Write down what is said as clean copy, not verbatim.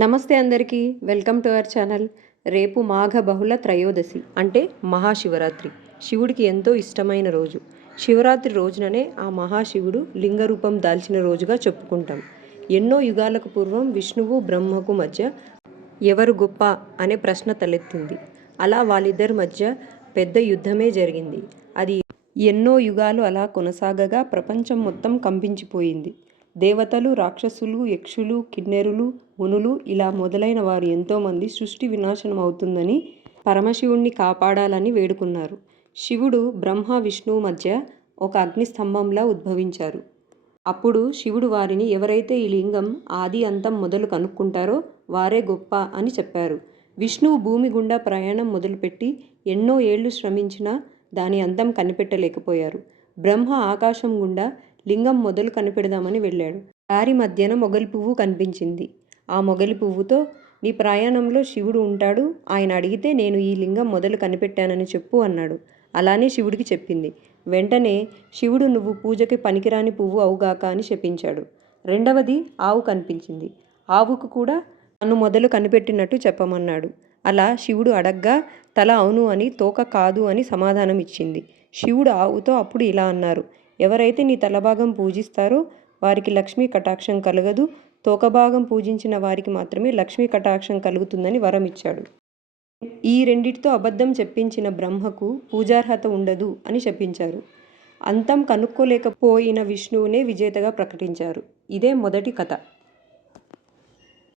నమస్తే అందరికీ, welcome to our channel. రేపు మాఘ బహుళ త్రయోదశి అంటే మహాశివరాత్రి. శివుడికి ఎంతో ఇష్టమైన రోజు. శివరాత్రి రోజుననే ఆ మహాశివుడు లింగరూపం దాల్చిన రోజుగా చెప్పుకుంటాం. ఎన్నో యుగాలకు పూర్వం విష్ణువు బ్రహ్మకు మధ్య ఎవరు గొప్ప అనే ప్రశ్న తలెత్తింది. అలా వాళ్ళిద్దరి మధ్య పెద్ద యుద్ధమే జరిగింది. అది ఎన్నో యుగాలు అలా కొనసాగగా ప్రపంచం మొత్తం కంపించిపోయింది. దేవతలు, రాక్షసులు, యక్షులు, కిన్నెరులు, మునులు ఇలా మొదలైన వారు ఎంతోమంది సృష్టి వినాశనం అవుతుందని పరమశివుణ్ణి కాపాడాలని వేడుకున్నారు. శివుడు బ్రహ్మ విష్ణువు మధ్య ఒక అగ్నిస్తంభంలా ఉద్భవించారు. అప్పుడు శివుడు వారిని ఎవరైతే ఈ లింగం ఆది అంతం మొదలు కనుక్కుంటారో వారే గొప్ప అని చెప్పారు. విష్ణువు భూమి గుండా ప్రయాణం మొదలుపెట్టి ఎన్నో ఏళ్లు శ్రమించినా దాని అంతం కనిపెట్టలేకపోయారు. బ్రహ్మ ఆకాశం గుండా లింగం మొదలు కనిపెడదామని వెళ్ళాడు. దారి మధ్యన మొగలి పువ్వు కనిపించింది. ఆ మొగలి పువ్వుతో నీ ప్రయాణంలో శివుడు ఉంటాడు, ఆయన అడిగితే నేను ఈ లింగం మొదలు కనిపెట్టానని చెప్పు అన్నాడు. అలానే శివుడికి చెప్పింది. వెంటనే శివుడు నువ్వు పూజకి పనికిరాని పువ్వు అవుగాక అని శపించాడు. రెండవది ఆవు కనిపించింది. ఆవుకు కూడా తను మొదలు కనిపెట్టినట్టు చెప్పమన్నాడు. అలా శివుడు అడగ్గా తల అవును అని, తోక కాదు అని సమాధానం ఇచ్చింది. శివుడు ఆవుతో అప్పుడు ఇలా అన్నారు. ఎవరైతే నీ తలభాగం పూజిస్తారో వారికి లక్ష్మీ కటాక్షం కలగదు, తోకభాగం పూజించిన వారికి మాత్రమే లక్ష్మీ కటాక్షం కలుగుతుందని వరం ఇచ్చాడు. ఈ రెండిటితో అబద్ధం చెప్పించిన బ్రహ్మకు పూజార్హత ఉండదు అని శపించారు. అంతం కనుక్కోలేకపోయిన విష్ణువునే విజేతగా ప్రకటించారు. ఇదే మొదటి కథ.